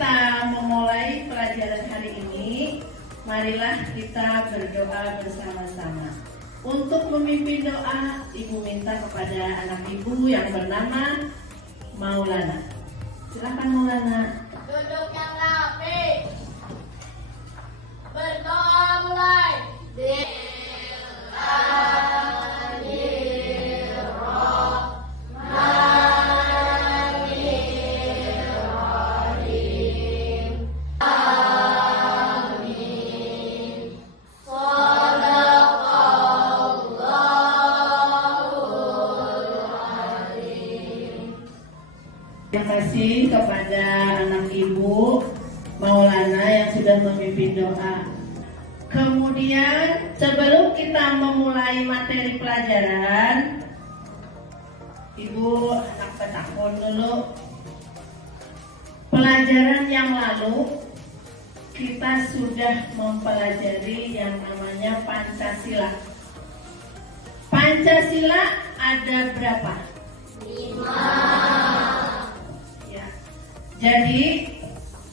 kita memulai pelajaran hari ini, marilah kita berdoa bersama-sama. Untuk memimpin doa, Ibu minta kepada anak Ibu yang bernama Maulana. Silakan Maulana. Duduk yang rapi. Berdoa mulai. Terima kasih kepada anak Ibu Maulana yang sudah memimpin doa. Kemudian sebelum kita memulai materi pelajaran, Ibu anak petakon dulu. Pelajaran yang lalu kita sudah mempelajari yang namanya Pancasila. Pancasila ada berapa? 5. Jadi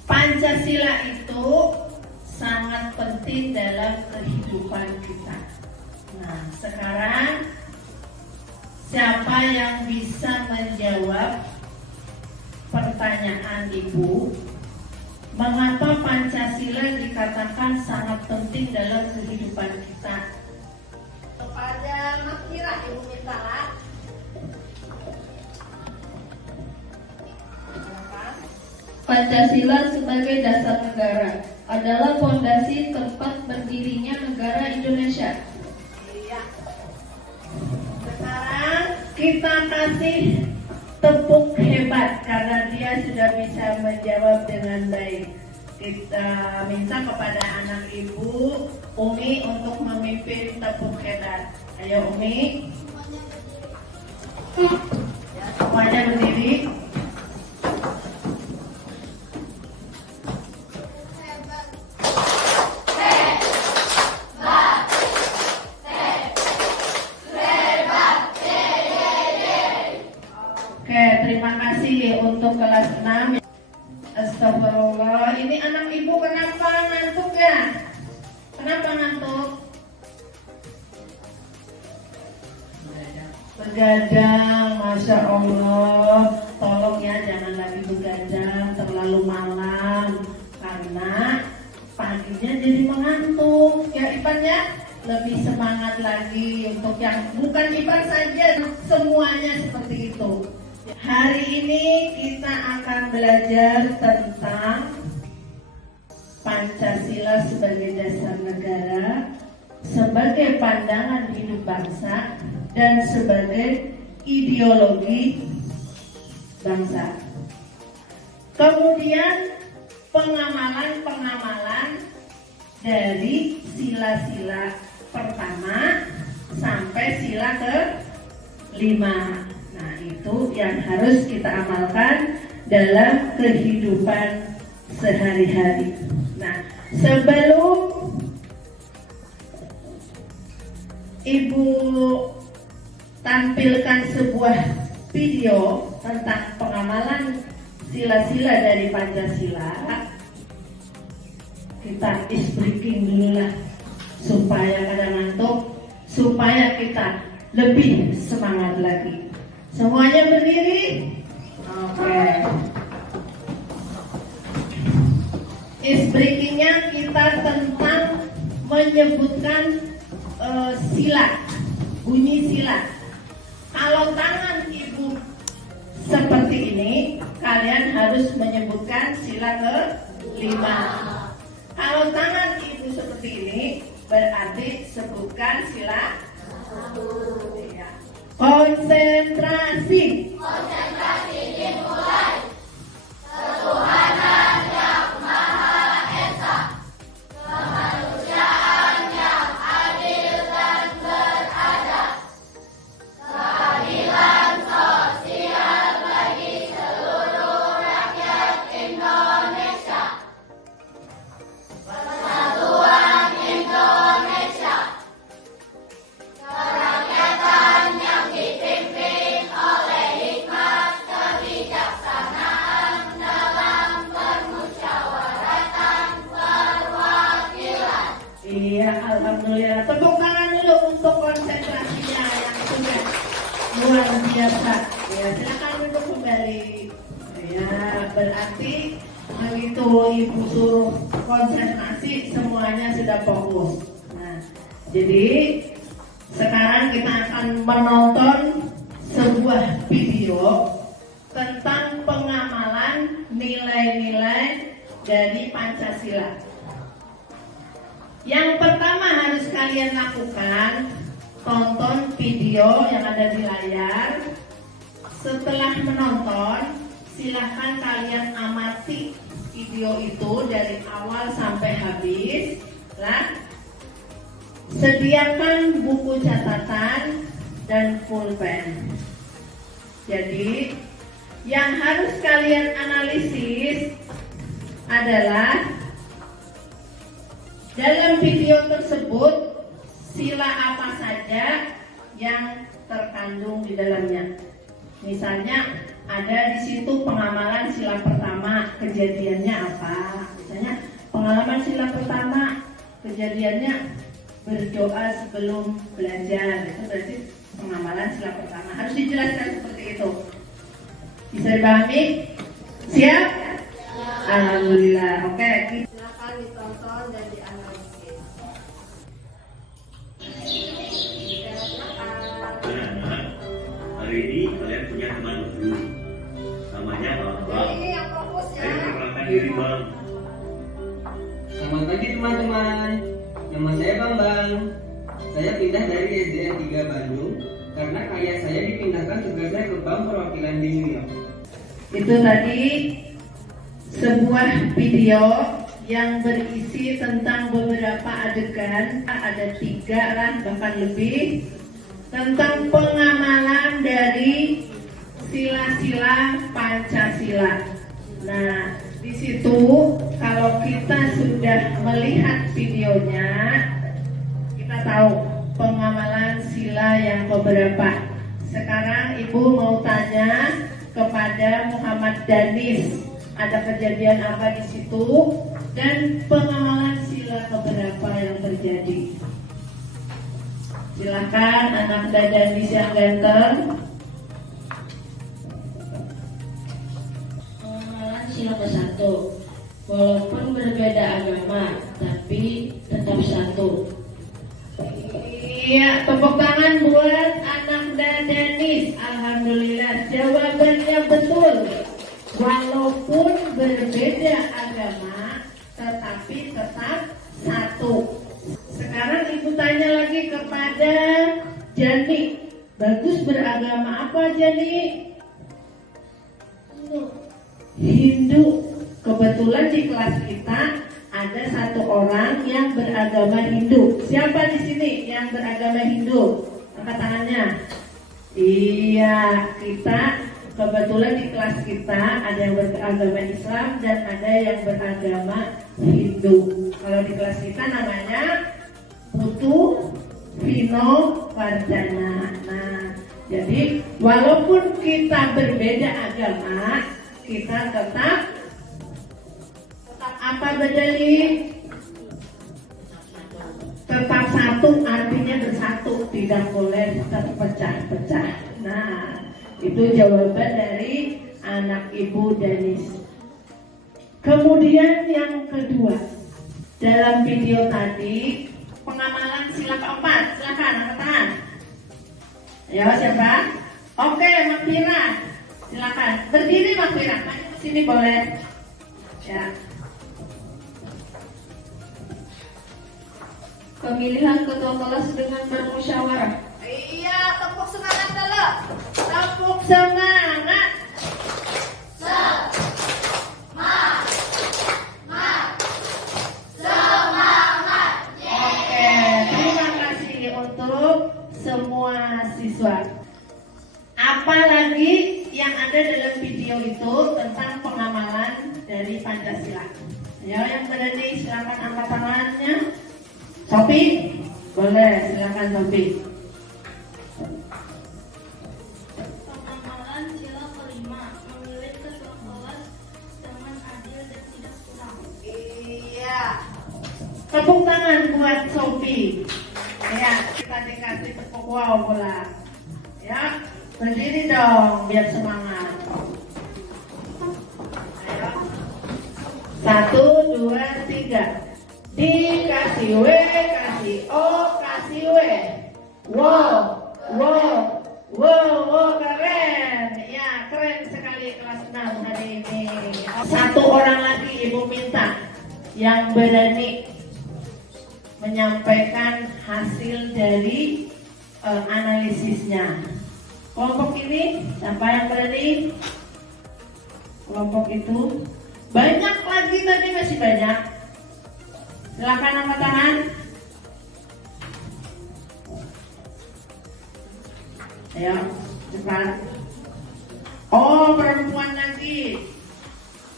Pancasila itu sangat penting dalam kehidupan kita. Nah, sekarang siapa yang bisa menjawab pertanyaan Ibu? Mengapa Pancasila dikatakan sangat penting dalam kehidupan kita? Kepada Mas Kira, Ibu minta. Pancasila sebagai dasar negara adalah fondasi tempat berdirinya negara Indonesia. Iya. Sekarang kita kasih tepuk hebat karena dia sudah bisa menjawab dengan baik. Kita minta kepada anak Ibu Umi untuk memimpin tepuk hebat. Ayo Umi. Ya, semuanya berdiri. Terima kasih untuk kelas 6. Astagfirullah. Ini anak Ibu kenapa ngantuk ya? Kenapa ngantuk? Begadang, Masya Allah. Tolong ya jangan lagi begadang terlalu malam, karena paginya jadi mengantuk. Ya Ipan ya, lebih semangat lagi untuk yang bukan Ipan saja, semuanya seperti itu. Hari ini kita akan belajar tentang Pancasila sebagai dasar negara, sebagai pandangan hidup bangsa, dan sebagai ideologi bangsa. Kemudian pengamalan-pengamalan dari sila-sila pertama sampai sila ke-5. Nah, itu yang harus kita amalkan dalam kehidupan sehari-hari. Nah, sebelum Ibu tampilkan sebuah video tentang pengamalan sila-sila dari Pancasila, kita is breaking dulu lah supaya kada ngantuk, supaya kita lebih semangat lagi. Semuanya berdiri. Oke. Is breakingnya kita tentang menyebutkan sila, bunyi sila. Kalau tangan Ibu seperti ini, kalian harus menyebutkan sila ke-5. Kalau tangan Ibu seperti ini, berarti sebutkan sila 1. Ya. Konsentrasi. Konsentrasi dimulai. Ketuhanan yang Maha Esa, kemanusiaan yang adil dan beradab, keadilan sosial bagi seluruh rakyat Indonesia, persatuan Indonesia, kerakyatan yang dipimpin oleh hikmat kebijaksanaan. biasa. Ya, silakan duduk kembali. Ya, berarti begitu Ibu suruh konsentrasi, semuanya sudah fokus. Nah, jadi sekarang kita akan menonton sebuah video tentang pengamalan nilai-nilai dari Pancasila. Yang pertama harus kalian lakukan, tonton video yang ada di layar. Setelah menonton, silahkan kalian amati video itu dari awal sampai habis. Sediakan buku catatan dan pulpen. Jadi, yang harus kalian analisis adalah dalam video tersebut sila apa saja yang terkandung di dalamnya. Misalnya ada di situ pengamalan sila pertama, kejadiannya apa? Misalnya pengalaman sila pertama, kejadiannya berdoa sebelum belajar. Itu berarti pengamalan sila pertama. Harus dijelaskan seperti itu. Bisa dipahami? Siap? Alhamdulillah. Oke, silakan ditonton dan dianalisis. Anak-anak, hari ini kalian punya teman baru. Namanya Bang. Ini yang fokus ya. Ayo perkenalkan diri Bang. Selamat pagi teman-teman. Nama saya Bambang. Saya pindah dari SDN 3 Bandung karena ayah saya dipindahkan tugasnya ke Bank Perwakilan di New York. Itu tadi sebuah video yang berisi tentang beberapa adegan, ada 3 lah bahkan lebih, tentang pengamalan dari sila-sila Pancasila. Nah, di situ kalau kita sudah melihat videonya, kita tahu pengamalan sila yang keberapa. Sekarang Ibu mau tanya kepada Muhammad Danis, ada kejadian apa di situ dan pengamalan sila keberapa yang terjadi. Silakan anak Danis yang ganteng. Pengamalan sila ke-1. Walaupun berbeda agama, tapi tetap satu. Iya, tepuk tangan buat anak Danis. Alhamdulillah, jawabannya betul. Walaupun berbeda agama, tetapi tetap satu. Sekarang Ibu tanya lagi kepada Jani. Bagus beragama apa Jani? Hindu. Kebetulan di kelas kita ada satu orang yang beragama Hindu. Siapa di sini yang beragama Hindu? Angkat tangannya. Iya, kita kebetulan di kelas kita ada yang beragama Islam dan ada yang beragama Hindu. Kalau di kelas kita namanya Putu Vino Wardana. Nah, jadi walaupun kita berbeda agama, kita tetap apa Badali? Tetap satu, artinya bersatu, tidak boleh terpecah-pecah. Nah, itu jawaban dari anak Ibu Danis. Kemudian yang kedua, dalam video tadi pengamalan sila keempat. Silakan angkat tangan. Ya, siapa? Oke, Mas Fira. Silakan. Berdiri Mas Fira. Maju ke sini boleh. Ya. Pemilihan ketua kelas dengan bermusyawarah. Iya, tepuk semangat dulu. Tepuk semangat. Oke, terima kasih untuk semua siswa. Apalagi yang ada dalam video itu tentang pengamalan dari Pancasila. Ya, yang berani silakan angkat tangannya. Sopi, boleh silakan Sopi. Pengamalan sila kelima, memilih ketua kelas dengan adil dan tidak curang. Iya. Tepuk tangan buat Sophie. Ya, kita dikasih tepuk wow pula. Ya, Berdiri dong biar semangat. Ayo. 1, 2, 3. Dikasih W, kasih O, kasih W. Wow, wow, wow, wow, keren. Ya, keren sekali kelas 6 hari ini. Satu orang lagi Ibu minta yang berani menyampaikan hasil dari analisisnya. Kelompok ini, siapa yang berani? Kelompok itu banyak lagi, tadi masih banyak. Silakan angkat tangan. Ayo, cepat. Oh, perempuan lagi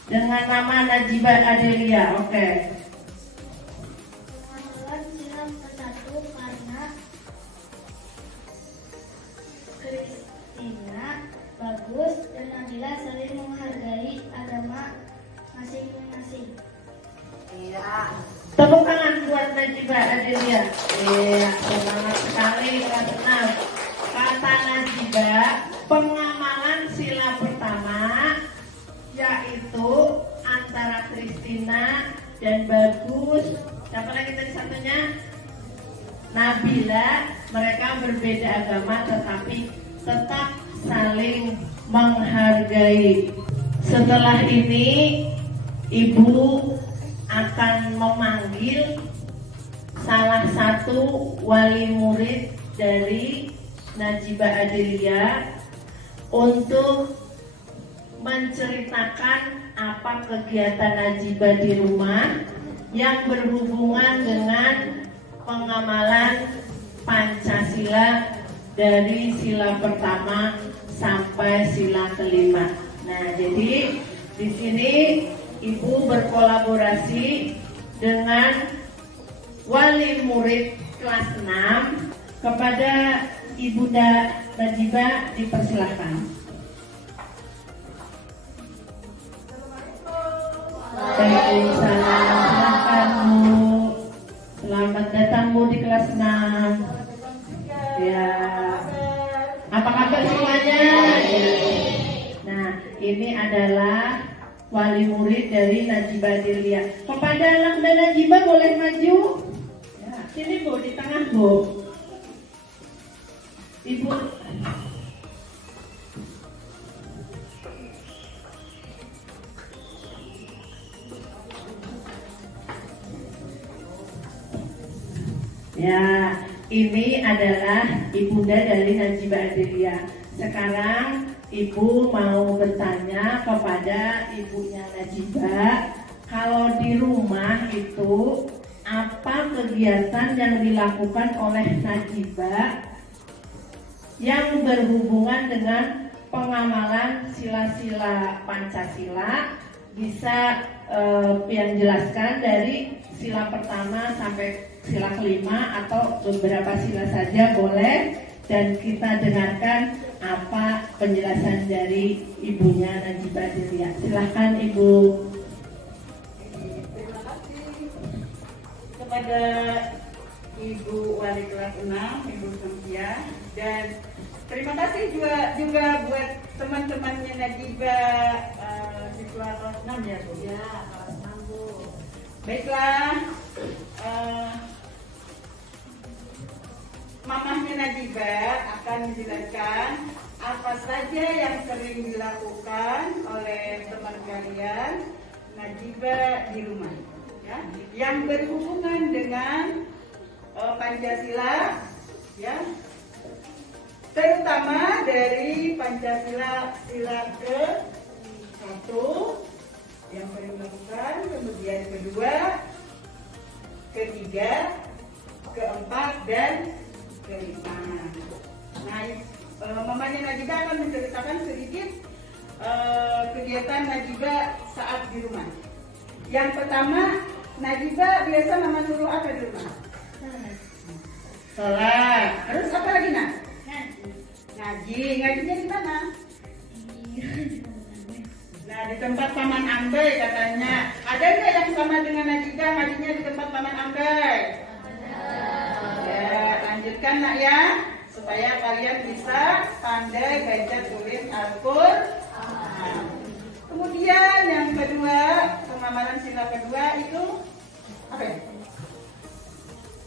dengan nama Najibah Adelia. Oke. Pengamalan sila ke-1 karena Kristina, Bagus, dan Nabila saling menghargai agama masing-masing. Iya. Tepuk tangan buat Najibah Adelia. Iya, semangat sekali kelas 6. Kata Najibah, pengamalan sila pertama yaitu antara Kristina dan Bagus. Siapa lagi tadi satunya? Nabila. Mereka berbeda agama tetapi tetap saling menghargai. Setelah ini Ibu akan memanggil salah satu wali murid dari Najibah Adelia untuk menceritakan apa kegiatan Najibah di rumah yang berhubungan dengan pengamalan Pancasila dari sila pertama sampai sila kelima. Nah, jadi di sini Ibu berkolaborasi dengan wali murid kelas 6. Kepada Ibunda Najibah dipersilakan. Waalaikumsalam. Silakan Bu. Selamat datang Bu di kelas 6. Ya. Apa kabar semuanya? Ya. Nah, ini adalah wali murid dari Najibah Adelia. Kepada anak dan Najibah boleh maju? Ya, sini Bu, di tengah Bu. Ibu. Ya, ini adalah ibunda dari Najibah Adelia. Sekarang Ibu mau bertanya kepada ibunya Najibah, kalau di rumah itu apa kegiatan yang dilakukan oleh Najibah yang berhubungan dengan pengamalan sila-sila Pancasila? Bisa yang jelaskan dari sila pertama sampai sila kelima atau beberapa sila saja boleh, dan kita dengarkan apa penjelasan dari ibunya Najibah Adelia. Silahkan Ibu. Terima kasih kepada Ibu Wali kelas 6, Ibu Sofia, dan terima kasih juga buat teman-temannya Najibah siswa kelas 6 ya Bu. Ya, kelas 6 Bu. Baiklah, mamahnya Najibah akan menjelaskan apa saja yang sering dilakukan oleh teman kalian Najibah di rumah, ya, yang berhubungan dengan Pancasila, ya, terutama dari Pancasila sila ke-1 yang sering dilakukan, kemudian kedua, ketiga, keempat, dan kelima. Nah, mamanya Najibah akan menceritakan sedikit kegiatan Najibah saat di rumah. Yang pertama, Najibah biasa mama suruh apa di rumah? Sholat. Terus apa lagi nak? Ngaji. Ngajinya di mana? Nah, di tempat Paman Ambai katanya. Ada nggak yang sama dengan Najibah ngajinya di tempat Paman Ambai? Ya, lanjutkan nak ya. supaya kalian bisa pandai baca tulis Al-Quran. Kemudian yang kedua, pengamalan sila kedua itu apa ya?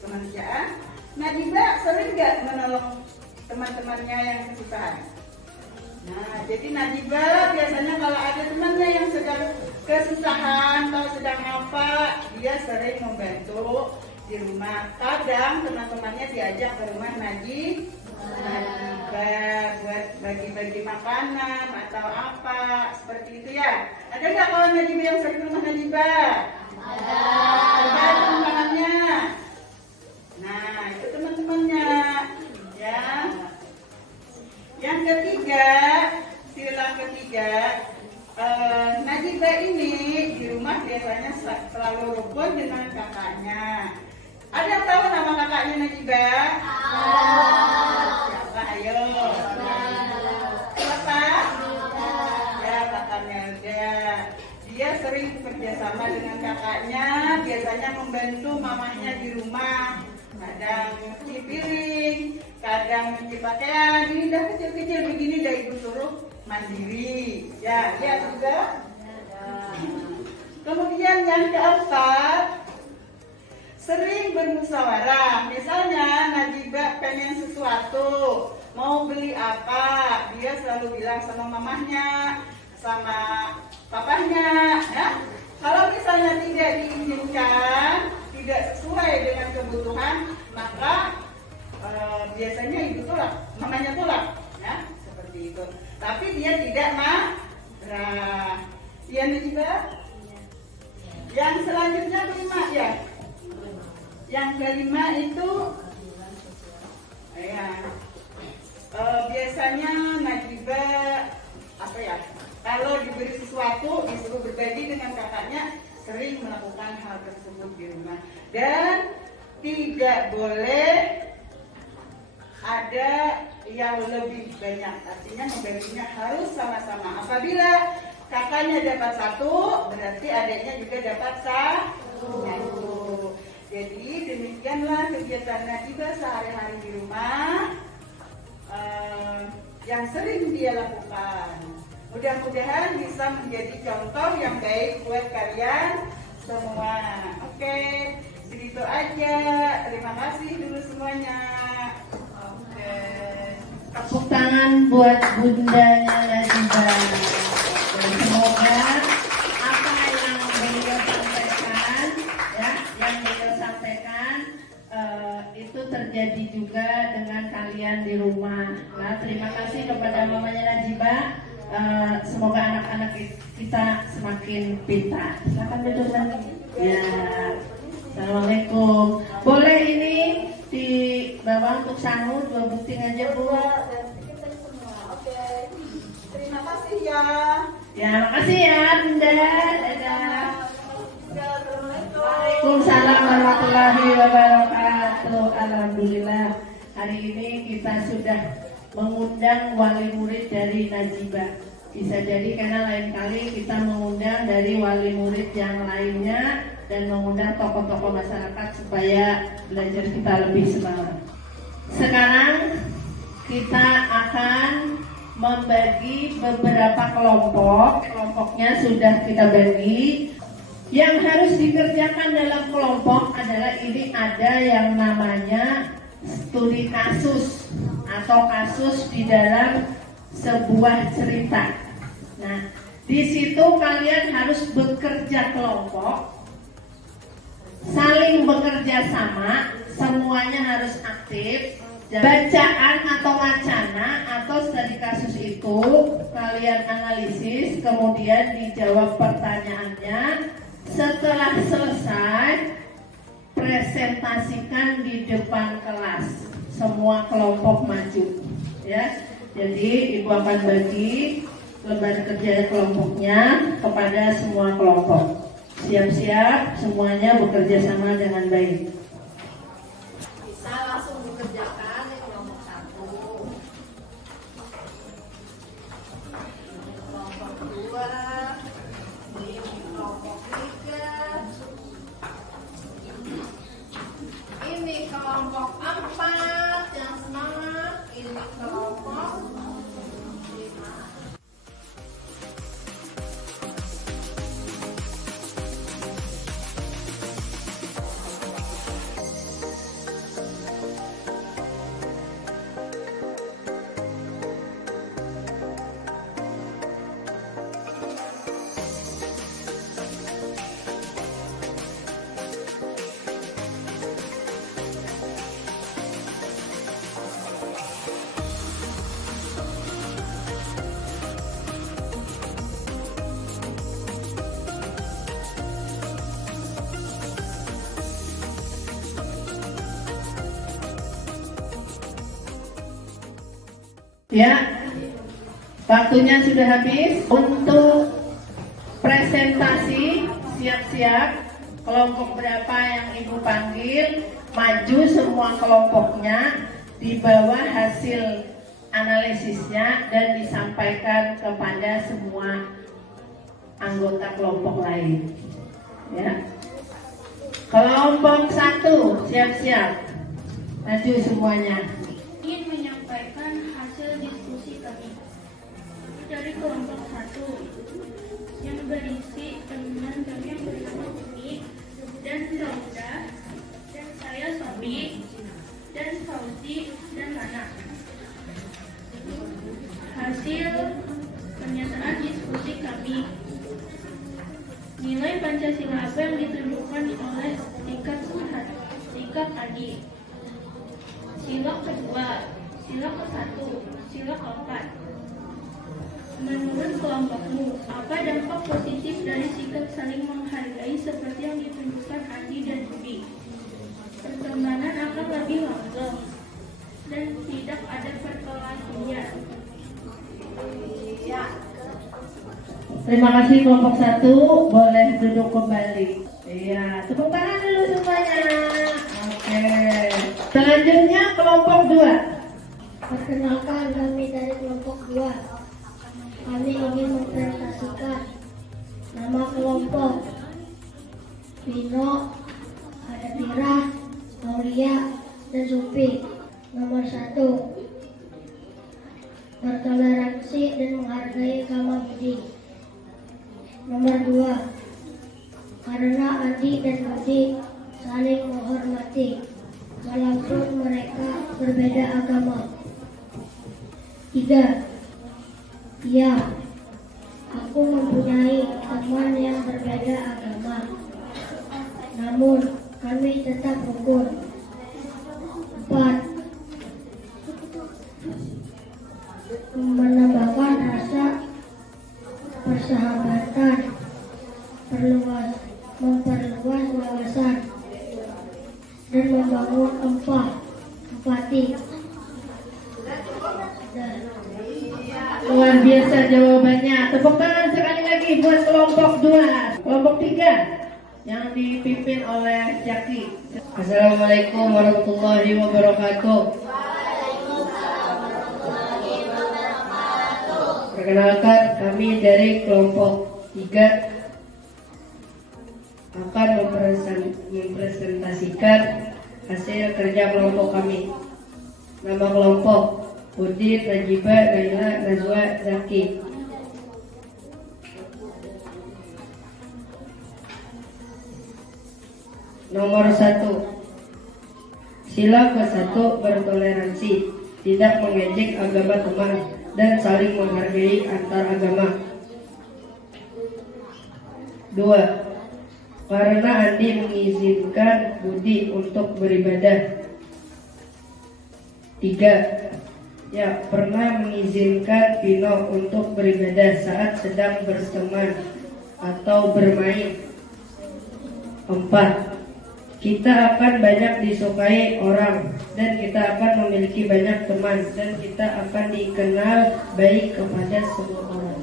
Kemanusiaan. Najibah sering nggak menolong teman-temannya yang kesusahan? Nah, jadi Najibah biasanya kalau ada temannya yang sedang kesusahan atau sedang apa, dia sering membantu di rumah. Kadang teman-temannya diajak ke rumah Najibah buat bagi-bagi makanan atau apa, seperti itu ya. Ada nggak kawan Najibah yang sering ke rumah Najibah? Ada teman-temannya. Nah, itu teman-temannya ya. Yang ketiga, sila ketiga, Najibah ini di rumah biasanya selalu rukun dengan kakaknya. Ada yang tahu nama kakaknya Najibah? Siapa? Ayo. Siapa? Ya, kakak Melda. Dia sering bekerja sama dengan kakaknya, biasanya membantu mamahnya di rumah. Kadang cuci piring, kadang cuci pakaian. Ini dah kecil-kecil begini, dah ibu suruh mandiri. Ya, lihat juga. Kemudian yang keempat, sering bermusyawarah. Misalnya Najibah pengen sesuatu, mau beli apa, dia selalu bilang sama mamahnya, sama papahnya. Ya. Kalau misalnya tidak diizinkan, tidak sesuai dengan kebutuhan, maka biasanya ibu tolak, mamanya tolak, ya seperti itu. Tapi dia tidak marah. Iya Najibah? Yang selanjutnya kelima ya. Yang kelima itu, ya, biasanya Najibah apa ya? Kalau diberi sesuatu disuruh berbagi dengan kakaknya, sering melakukan hal tersebut di rumah. Dan tidak boleh ada yang lebih banyak, artinya membaginya harus sama-sama. Apabila kakaknya dapat satu, berarti adiknya juga dapat satu. Jadi demikianlah kegiatan Najibah sehari-hari di rumah yang sering dia lakukan. Mudah-mudahan bisa menjadi contoh yang baik buat kalian semua. Oke, segitu aja. Terima kasih dulu semuanya. Oke. Tepuk tangan buat bundanya Najibah. Semoga apa yang beliau sampaikan, ya, yang beliau sampaikan itu terjadi juga dengan kalian di rumah. Nah, terima kasih kepada mamanya Najibah. Semoga anak-anak kita semakin pintar. Silakan duduk lagi. Ya, assalamualaikum. Boleh ini dibawa untuk sangu 2 buting aja Bu. Dan kita semua. Oke. Terima kasih ya. Ya, makasih ya Bunda. Dadah. Assalamualaikum. Waalaikumsalam warahmatullahi wabarakatuh. Alhamdulillah hari ini kita sudah mengundang wali murid dari Najibah. Bisa jadi karena lain kali kita mengundang dari wali murid yang lainnya dan mengundang tokoh-tokoh masyarakat supaya belajar kita lebih semangat. Sekarang kita akan membagi beberapa kelompok. Kelompoknya sudah kita bagi. Yang harus dikerjakan dalam kelompok adalah ini ada yang namanya studi kasus atau kasus di dalam sebuah cerita. Nah, di situ kalian harus bekerja kelompok, saling bekerja sama, semuanya harus aktif. Bacaan atau wacana atau studi kasus itu kalian analisis, kemudian dijawab pertanyaannya. Setelah selesai, presentasikan di depan kelas. Semua kelompok maju, ya. Jadi ibu akan bagi lembar kerja kelompoknya kepada semua kelompok. Siap-siap, semuanya bekerja sama dengan baik. Bisa langsung dikerjakan di kelompok 1, kelompok 2, di kelompok 3, ini kelompok 4 yang semangat. Ya, waktunya sudah habis. Untuk presentasi, siap-siap. Kelompok berapa yang Ibu panggil, maju semua kelompoknya, dibawa hasil analisisnya dan disampaikan kepada semua anggota kelompok lain. Ya. Kelompok 1, siap-siap. Maju semuanya. Ingin menyampaikan hasil diskusi kami dari kelompok 1 yang berisi teman kami yang bernama Umi dan Sauda dan saya Sobi dan Fauzi dan Nana. Hasil pernyataan diskusi kami, nilai Pancasila apa yang ditunjukkan oleh sikap Adi. Sila kedua, sila ke-1, sila ke-4. Menurut kelompokmu, apa dampak positif dari sikap saling menghargai seperti yang ditunjukkan Andi dan Budi? Pertemanan akan lebih langgeng dan tidak ada perkelahian. Terima kasih kelompok 1, boleh duduk kembali. Iya, tepuk tangan dulu semuanya. Oke. Selanjutnya kelompok 2. Perkenalkan, kami dari kelompok 2. Kami ingin mempresentasikan nama kelompok Vino, Adapira, Aulia, dan Sufi. Nomor 1, bertoleransi dan menghargai agama budi. Nomor 2, karena Adi dan Budi saling menghormati walaupun mereka berbeda agama. 3, ya, aku mempunyai teman yang berbeda agama, namun kami tetap rukun. 4, menambahkan rasa persahabatan, memperluas wawasan, dan membangun empati. Luar biasa jawabannya. Tepuk tangan sekali lagi buat kelompok 2. Kelompok 3 yang dipimpin oleh Jaki. Assalamualaikum warahmatullahi wabarakatuh. Perkenalkan, kami dari kelompok 3 akan mempresentasikan hasil kerja kelompok kami. Nama kelompok Budi, Najiba, Naila, Nazwa, Zaki. Nomor 1, sila ke-1, bertoleransi, tidak mengejek agama teman, dan saling menghargai antar agama. 2, karena Andi mengizinkan Budi untuk beribadah. 3, ya, pernah mengizinkan Vino untuk beribadah saat sedang berteman atau bermain. 4, kita akan banyak disukai orang dan kita akan memiliki banyak teman dan kita akan dikenal baik kepada semua orang.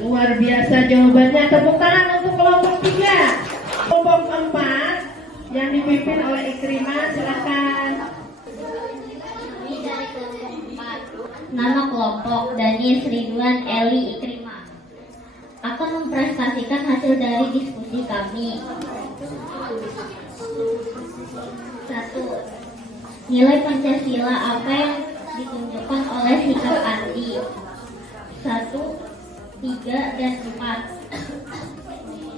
Luar biasa jawabannya. Tepuk tangan untuk kelompok 3. Kelompok 4 yang dipimpin oleh Ikrimah, silakan. Kami dari kelompok 4. Nama kelompok Daniel Ridwan Eli Ikrimah. Akan mempresentasikan hasil dari diskusi kami. 1, nilai Pancasila apa yang ditunjukkan oleh sikap Andi. 1, 3, dan 4.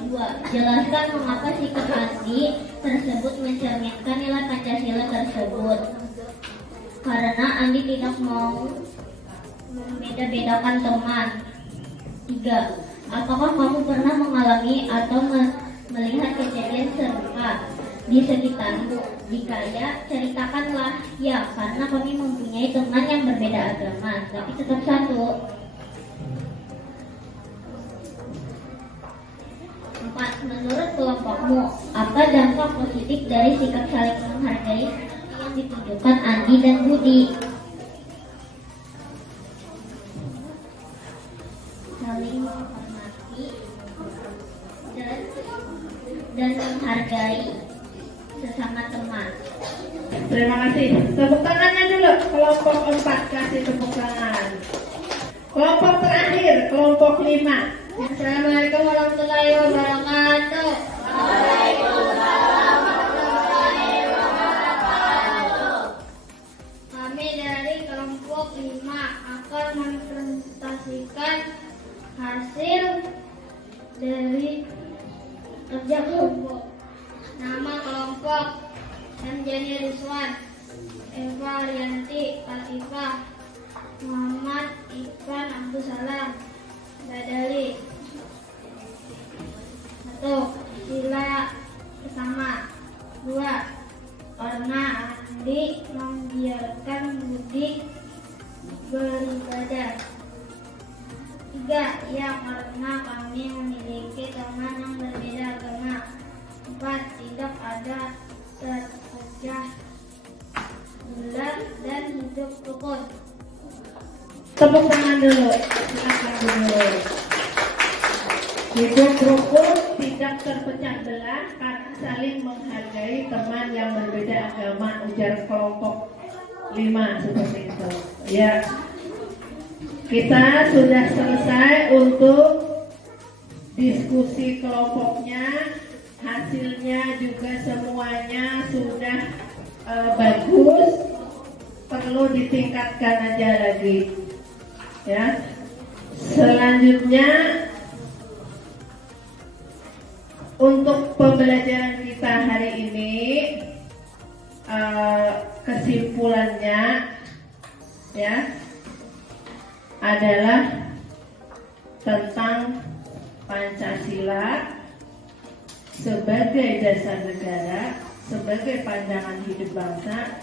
2, jelaskan mengapa sikap Andi tersebut mencerminkan nilai Pancasila tersebut. Karena Andi tidak mau membeda-bedakan teman. 3, apakah kamu pernah mengalami atau melihat kejadian serupa di sekitarmu? Jika ya, ceritakanlah. Ya, karena kami mempunyai teman yang berbeda agama, tapi tetap satu. 4, menurut kelompokmu, apa dampak positif dari sikap saling menghargai yang ditunjukkan Andi dan Budi? dan menghargai sesama teman. Terima kasih. Tepuk tangannya dulu. Kelompok 4 kasih tepuk tangan. Kelompok terakhir, kelompok 5. Assalamualaikum warahmatullahi wabarakatuh. Kami dari kelompok 5 akan mempresentasikan hasil dari kerja kelompok. Nama kelompok: Anjani Rizwan, Eva Arianti Latifah, Muhammad Ivan Abdul Salam Badali. 1. Sila bersama. 2. Karena Andi membiarkan Budi beribadah. 3. Ya, karena kami memiliki teman yang berbeda agama. 4. Tidak ada terpecah belah dan hidup rukun. Tepuk tangan dulu. Silakan dulu. Hidup rukun, tidak terpecah belah karena saling menghargai teman yang berbeda agama, ujar kelompok 5 seperti itu. Ya, kita sudah selesai untuk diskusi kelompoknya. Hasilnya juga semuanya sudah bagus. Perlu ditingkatkan aja lagi. Ya. Selanjutnya untuk pembelajaran kita hari ini, kesimpulannya ya adalah tentang Pancasila sebagai dasar negara, sebagai pandangan hidup bangsa,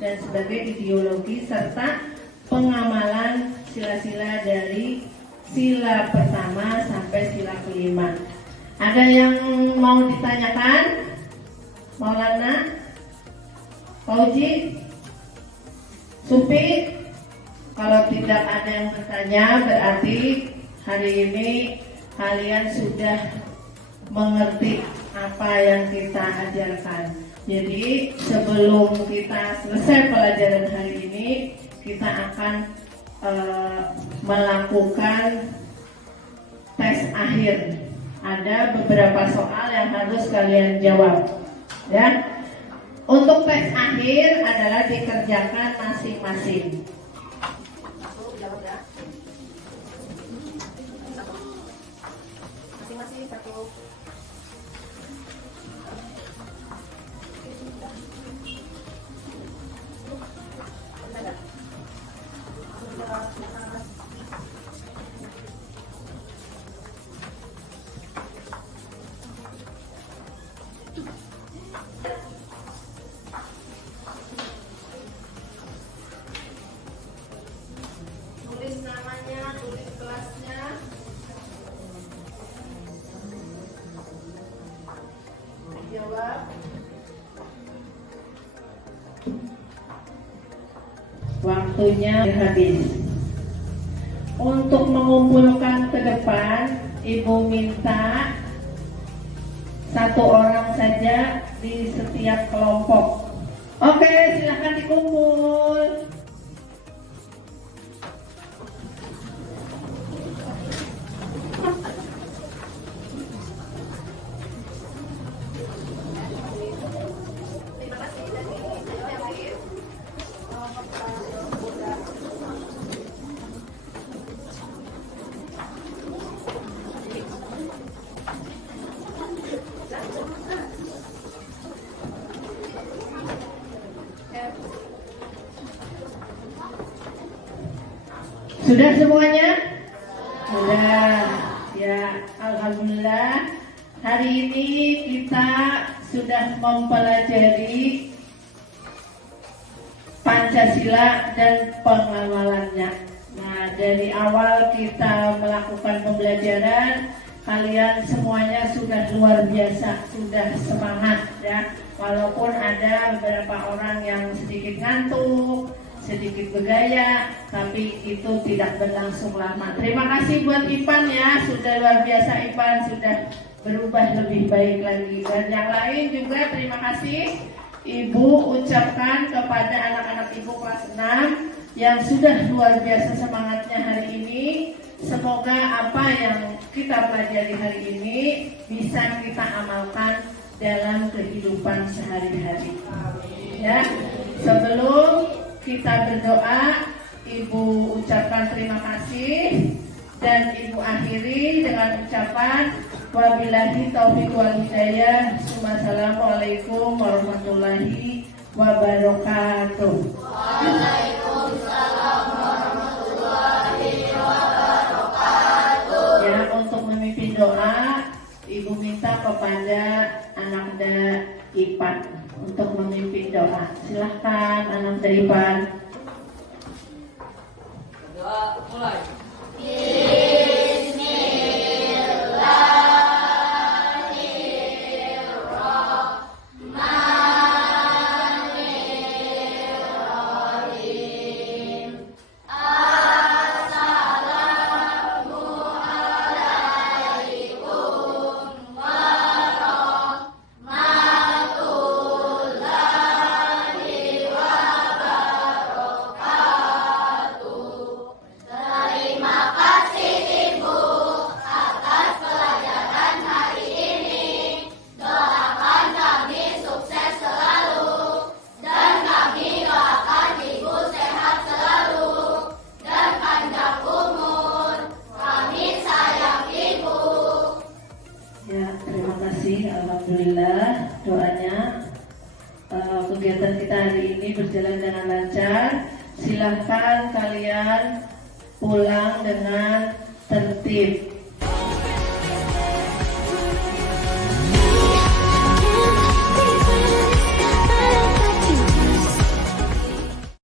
dan sebagai ideologi serta pengamalan sila-sila dari sila pertama sampai sila kelima. Ada yang mau ditanyakan? Maulana? Fauji? Supi? Kalau tidak ada yang bertanya, berarti hari ini kalian sudah mengerti apa yang kita ajarkan. Jadi sebelum kita selesai pelajaran hari ini, kita akan melakukan tes akhir. Ada beberapa soal yang harus kalian jawab. Ya. Untuk tes akhir adalah dikerjakan masing-masing. Jawab ya. Masing-masing satu. Tulis namanya, tulis kelasnya. Jawab. Waktunya habis. Untuk mengumpulkan ke depan, Ibu minta 1 orang saja di setiap kelompok. Oke, silahkan dikumpul. Terima kasih dari saya Yasin. Sudah semuanya? Sudah. Ya, alhamdulillah. Hari ini kita sudah mempelajari Pancasila dan pengamalannya. Nah, dari awal kita melakukan pembelajaran, kalian semuanya sudah luar biasa, sudah semangat ya. Walaupun ada beberapa orang yang sedikit ngantuk, sedikit bergaya, tapi itu tidak berlangsung lama. Terima kasih buat Ipan ya, sudah luar biasa Ipan, sudah berubah lebih baik lagi. Dan yang lain juga terima kasih Ibu ucapkan kepada anak-anak Ibu kelas 6 yang sudah luar biasa semangatnya hari ini. Semoga apa yang kita pelajari hari ini bisa kita amalkan dalam kehidupan sehari-hari. Ya, sebelum kita berdoa, Ibu ucapkan terima kasih dan Ibu akhiri dengan ucapan wabillahi taufiq wal hidayah. Wassalamualaikum warahmatullahi wabarakatuh. Waalaikumsalam warahmatullahi wabarakatuh. Ya, untuk memimpin doa, Ibu minta kepada Ananda Ipan untuk memimpin doa. Silahkan Ananda Ipan. Doa mulai. Alhamdulillah doanya kegiatan kita hari ini berjalan dengan lancar. Silahkan kalian pulang dengan tertib.